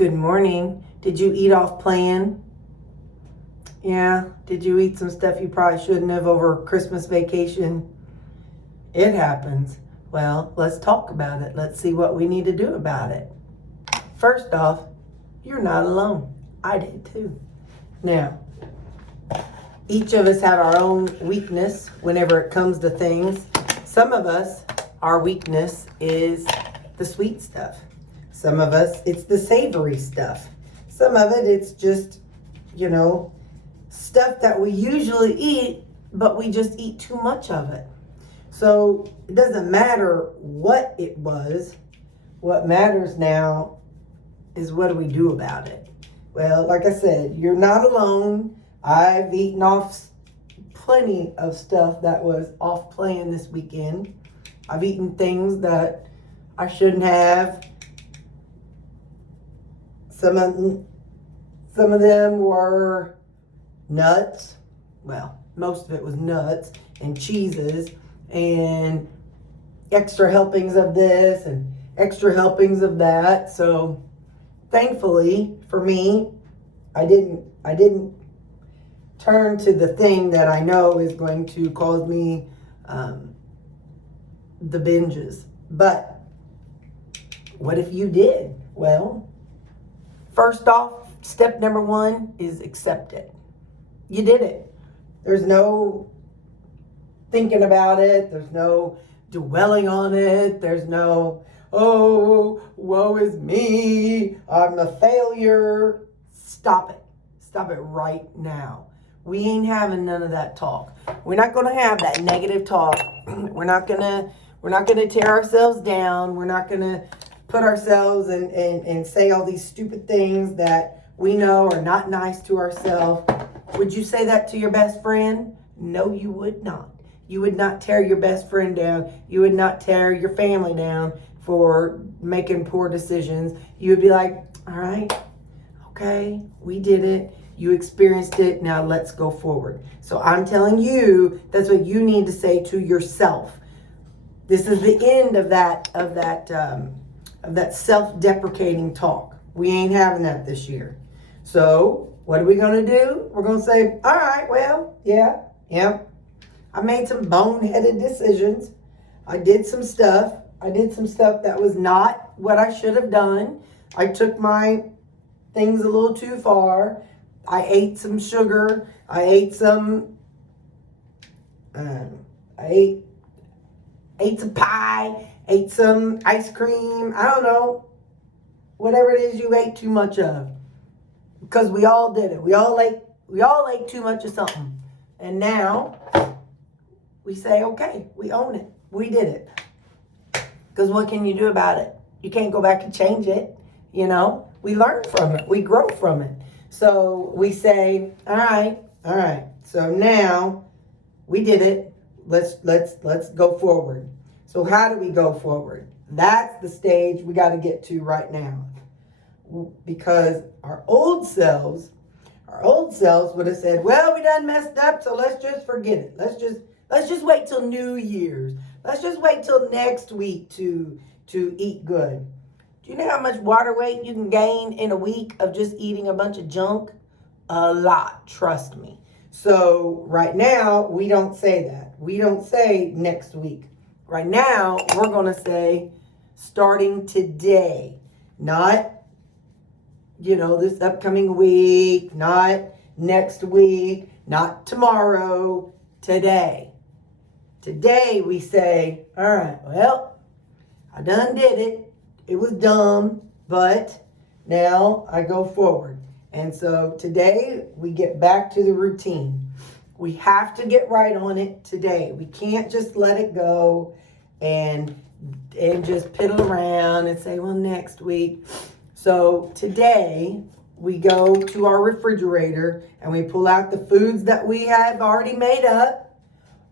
Good morning. Did you eat off plan? Yeah. Did you eat some stuff you probably shouldn't have over Christmas vacation? It happens. Well, let's talk about it. Let's see what we need to do about it. First off, you're not alone. I did too. Now, each of us have our own weakness whenever it comes to things. Some of us, our weakness is the sweet stuff. Some of us, it's the savory stuff. Some of it, it's just, stuff that we usually eat, but we just eat too much of it. So it doesn't matter what it was. What matters now is what do we do about it? Well, like I said, you're not alone. I've eaten off plenty of stuff that was off plan this weekend. I've eaten things that I shouldn't have. Some of them were nuts. Well, most of it was nuts and cheeses and extra helpings of this and extra helpings of that. So thankfully for me, I didn't turn to the thing that I know is going to cause me the binges. But what if you did? Well, first off, step number one is accept it. You did it. There's no thinking about it. There's no dwelling on it. There's no, oh, woe is me. I'm a failure. Stop it. Stop it right now. We ain't having none of that talk. We're not going to have that negative talk. We're not going to tear ourselves down. We're not going to put ourselves and say all these stupid things that we know are not nice to ourselves. Would you say that to your best friend? No, you would not. You would not tear your best friend down. You would not tear your family down for making poor decisions. You would be like, all right, okay, we did it. You experienced it. Now let's go forward. So I'm telling you, that's what you need to say to yourself. This is the end of that self-deprecating talk. We ain't having that this year. So what are we going to do? We're going to say, all right, well, yeah. I made some boneheaded decisions. I did some stuff that was not what I should have done. I took my things a little too far. I ate some sugar. I ate some pie, ate some ice cream. I don't know. Whatever it is you ate too much of. Because we all did it. We all ate too much of something. And now we say, okay, we own it. We did it. Because what can you do about it? You can't go back and change it. We learn from it. We grow from it. So we say, all right. So now we did it. Let's go forward. So how do we go forward? That's the stage we got to get to right now. Because our old selves would have said, well, we done messed up, so let's just forget it. Let's just wait till New Year's. Let's just wait till next week to eat good. Do you know how much water weight you can gain in a week of just eating a bunch of junk? A lot, trust me. So right now, we don't say that. We don't say next week. Right now, we're going to say starting today. Not, this upcoming week, not next week, not tomorrow, today. Today, we say, all right, well, I done did it. It was dumb, but now I go forward. And so today we get back to the routine. We have to get right on it today. We can't just let it go and just piddle around and say, well, next week. So today we go to our refrigerator and we pull out the foods that we have already made up,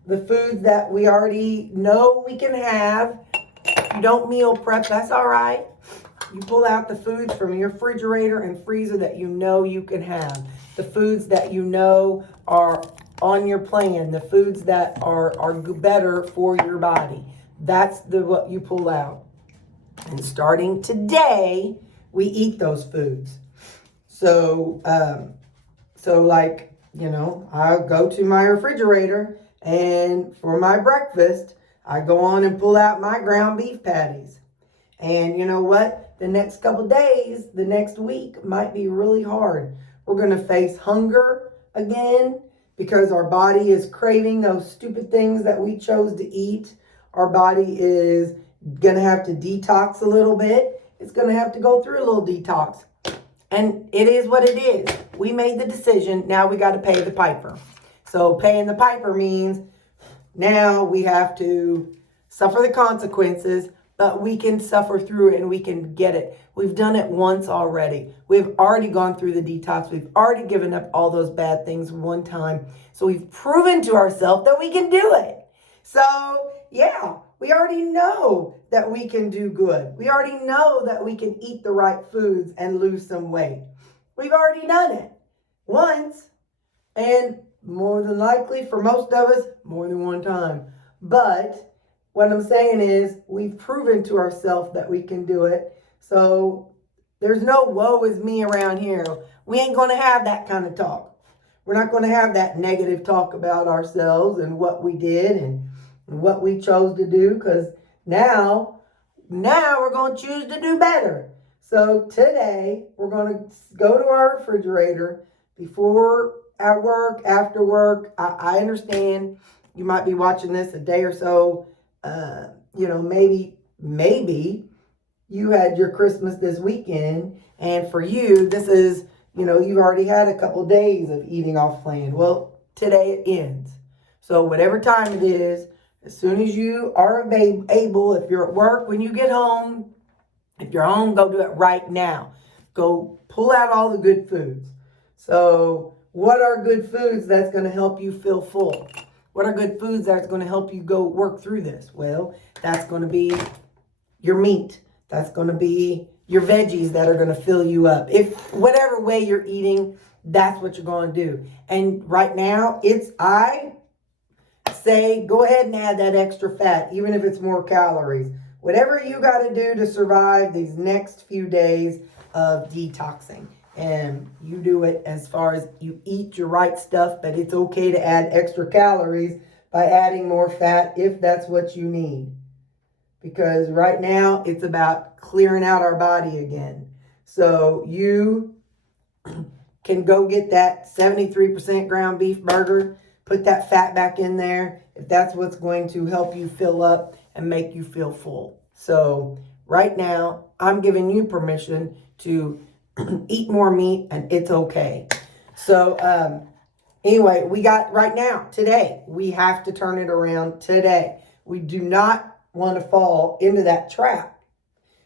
the foods that we already know we can have. If you don't meal prep, that's all right. You pull out the foods from your refrigerator and freezer that you know you can have. The foods that you know are on your plan. The foods that are better for your body. That's what you pull out. And starting today, we eat those foods. So, like, you know, I'll go to my refrigerator, and for my breakfast, I go on and pull out my ground beef patties. And you know what? The next couple days, the next week might be really hard. We're going to face hunger again because our body is craving those stupid things that we chose to eat. Our body is going to have to detox a little bit. It's going to have to go through a little detox. And it is what it is. We made the decision. Now we got to pay the piper. So paying the piper means now we have to suffer the consequences, but we can suffer through it and we can get it. We've done it once already. We've already gone through the detox. We've already given up all those bad things one time. So we've proven to ourselves that we can do it. So yeah, we already know that we can do good. We already know that we can eat the right foods and lose some weight. We've already done it once, and more than likely for most of us, more than one time. But what I'm saying is we've proven to ourselves that we can do it. So there's no woe is me around here. We ain't going to have that kind of talk. We're not going to have that negative talk about ourselves and what we did and what we chose to do, because now we're going to choose to do better. So today we're going to go to our refrigerator before at work, after work. I understand you might be watching this a day or so. You know, maybe you had your Christmas this weekend, and for you, this is, you know, you've already had a couple days of eating off plan. Well, today it ends. So whatever time it is, as soon as you are able, if you're at work, when you get home, if you're home, go do it right now. Go pull out all the good foods. So what are good foods that's going to help you feel full? What are good foods that's going to help you go work through this? Well, that's going to be your meat. That's going to be your veggies that are going to fill you up. If whatever way you're eating, that's what you're going to do. And right now, I say go ahead and add that extra fat, even if it's more calories. Whatever you got to do to survive these next few days of detoxing. And you do it as far as you eat your right stuff, but it's okay to add extra calories by adding more fat if that's what you need. Because right now it's about clearing out our body again. So you can go get that 73% ground beef burger, put that fat back in there if that's what's going to help you fill up and make you feel full. So right now I'm giving you permission to eat more meat, and it's okay. So anyway, we got right now, today, we have to turn it around today. We do not want to fall into that trap.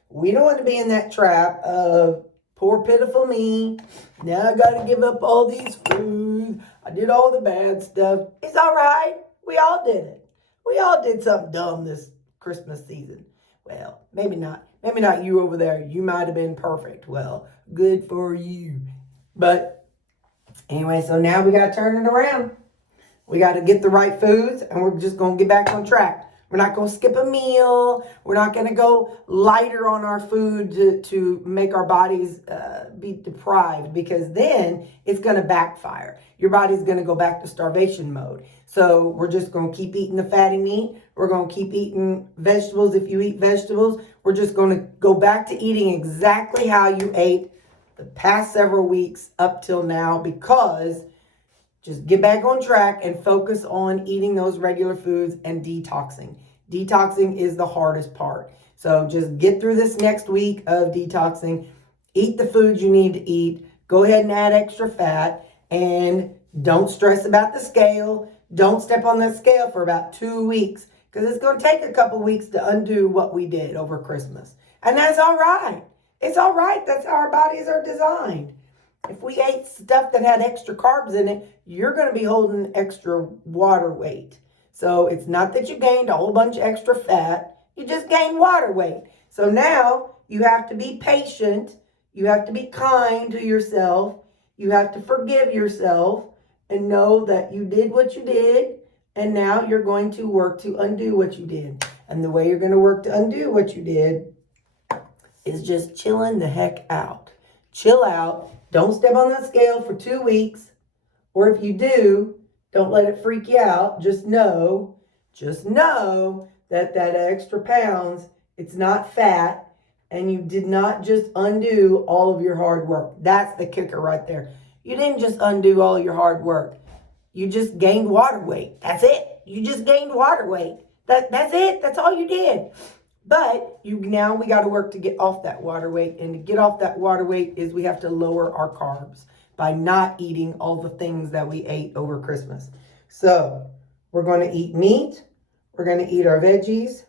We don't want to be in that trap of poor pitiful me. Now I got to give up all these foods. I did all the bad stuff. It's all right. We all did it. We all did something dumb this Christmas season. Well, maybe not. Maybe not you over there. You might have been perfect. Well, good for you. But anyway, so now we got to turn it around. We got to get the right foods, and we're just going to get back on track. We're not going to skip a meal. We're not going to go lighter on our food to make our bodies be deprived, because then it's going to backfire. Your body's going to go back to starvation mode. So we're just going to keep eating the fatty meat. We're going to keep eating vegetables if you eat vegetables. We're just going to go back to eating exactly how you ate the past several weeks up till now, because just get back on track and focus on eating those regular foods and detoxing. Detoxing is the hardest part. So just get through this next week of detoxing. Eat the foods you need to eat. Go ahead and add extra fat. And don't stress about the scale. Don't step on that scale for about 2 weeks, because it's going to take a couple weeks to undo what we did over Christmas. And that's all right. It's all right. That's how our bodies are designed. If we ate stuff that had extra carbs in it, you're going to be holding extra water weight. So it's not that you gained a whole bunch of extra fat. You just gained water weight. So now you have to be patient. You have to be kind to yourself. You have to forgive yourself and know that you did what you did. And now you're going to work to undo what you did. And the way you're going to work to undo what you did is just chilling the heck out. Chill out. Don't step on that scale for 2 weeks. Or if you do, don't let it freak you out. Just know that that extra pounds, it's not fat, and you did not just undo all of your hard work. That's the kicker right there. You didn't just undo all your hard work. You just gained water weight. That's it. You just gained water weight. That's it. That's all you did. But now we got to work to get off that water weight. And to get off that water weight is we have to lower our carbs by not eating all the things that we ate over Christmas. So we're going to eat meat. We're going to eat our veggies.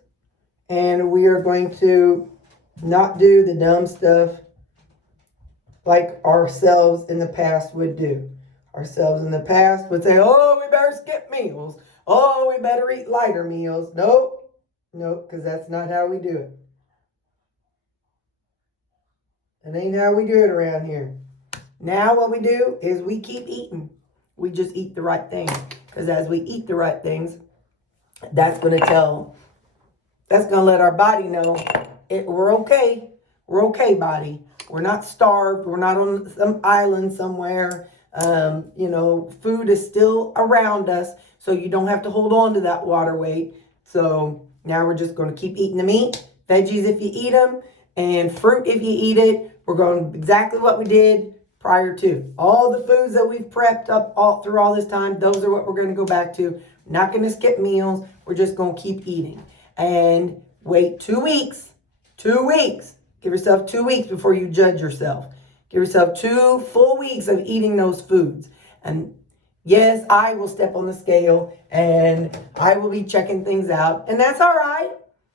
And we are going to not do the dumb stuff like ourselves in the past would do. Ourselves in the past would say, oh, we better skip meals. Oh, we better eat lighter meals. Nope, because that's not how we do it. It ain't how we do it around here. Now what we do is we keep eating. We just eat the right things. Because as we eat the right things, that's going to let our body know we're okay. We're okay, body. We're not starved. We're not on some island somewhere. Food is still around us, so you don't have to hold on to that water weight. So now we're just going to keep eating the meat, veggies if you eat them, and fruit if you eat it. We're going exactly what we did prior to. All the foods that we've prepped up through all this time, those are what we're going to go back to. Not going to skip meals. We're just going to keep eating. And wait 2 weeks. 2 weeks. Give yourself 2 weeks before you judge yourself. Give yourself 2 full weeks of eating those foods. And yes, I will step on the scale and I will be checking things out. And that's all right,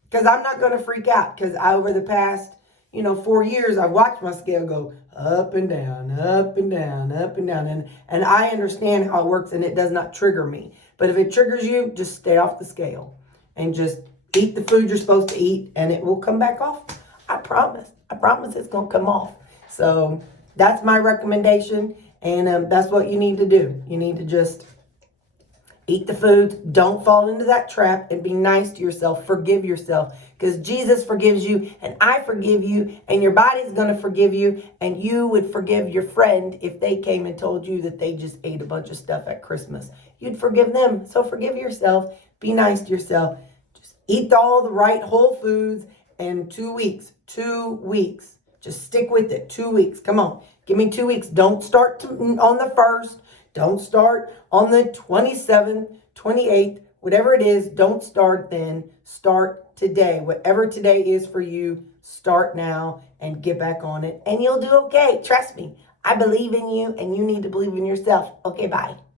because I'm not going to freak out, because over the past 4 years, I've watched my scale go up and down, up and down, up and down. And I understand how it works, and it does not trigger me. But if it triggers you, just stay off the scale and just eat the food you're supposed to eat, and it will come back off. I promise. I promise it's going to come off. So that's my recommendation, and that's what you need to do. You need to just eat the foods. Don't fall into that trap, and be nice to yourself. Forgive yourself, because Jesus forgives you, and I forgive you, and your body's going to forgive you, and you would forgive your friend if they came and told you that they just ate a bunch of stuff at Christmas. You'd forgive them. So forgive yourself. Be nice to yourself. Just eat all the right whole foods. And 2 weeks, 2 weeks. Just stick with it. 2 weeks. Come on. Give me 2 weeks. Don't start on the 1st. Don't start on the 27th, 28th, whatever it is. Don't start then. Start today. Whatever today is for you, start now and get back on it. And you'll do okay. Trust me. I believe in you, and you need to believe in yourself. Okay, bye.